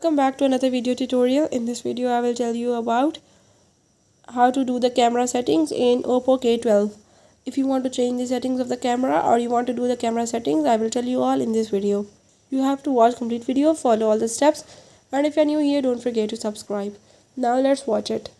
Welcome back to another video tutorial. In this video I will tell you about how to do the camera settings in Oppo K12. If you want to change the settings of the camera or you want to do the camera settings, I will tell you all in this video. You have to watch complete video, follow all the steps, and if you are new here, don't forget to subscribe. Now let's watch it.